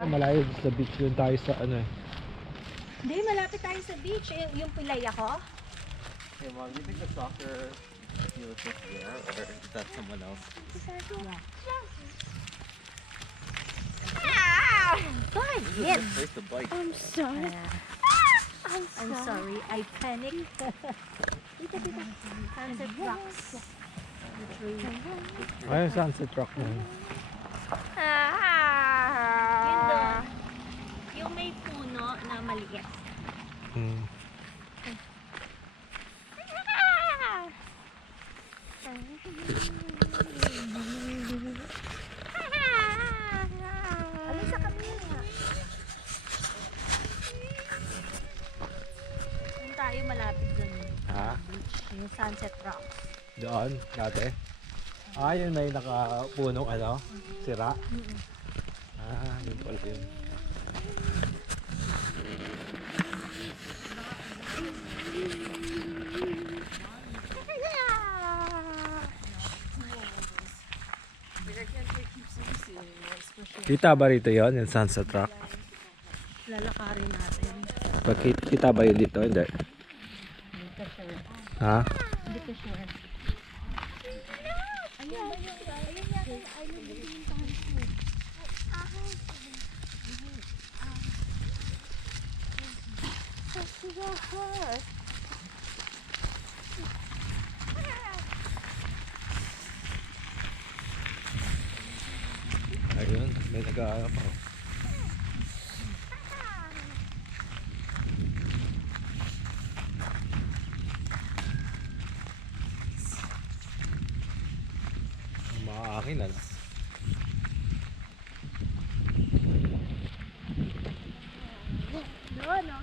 Malayo sa beach yun tayo sa ano eh. Hindi, malapit tayo sa beach. Yung pilay ako. Hey mom, do you think the soccer field is there or is that someone else? God, This is a yes. good place to bike. I'm sorry. I'm sorry. I panicked. Sunset rocks. Ayun, sunset rock na yun. Yun doon. Yung may puno na maliit. Hmm. Ano sa kanila? Doon tayo malapit dun. Ha? Yung Sunset Rocks. Doon, dati. Ah, yun may nakapunong ano? Sira. Ah, yun pala yun. Kita ba rito yun, yung sunset rock? Lalakarin natin. Kita ba yun dito? Hindi. Hindi ka sure. Ha? Hindi ka sure. Ayun, may nag-aano pa. Mga akin ano. Doon, no?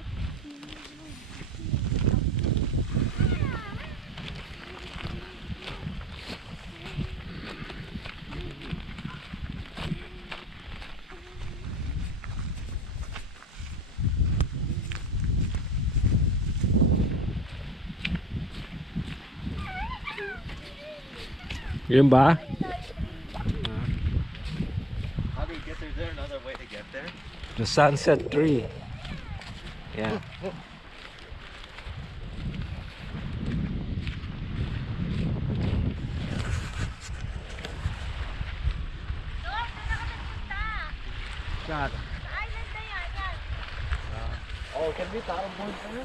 Yun ba? How do you get there? Is there another way to get there? The sunset tree. Yeah. Doon, doon ako nagpunta. Shot. Sa island na yan, yan. Oh, can we paddleboard there?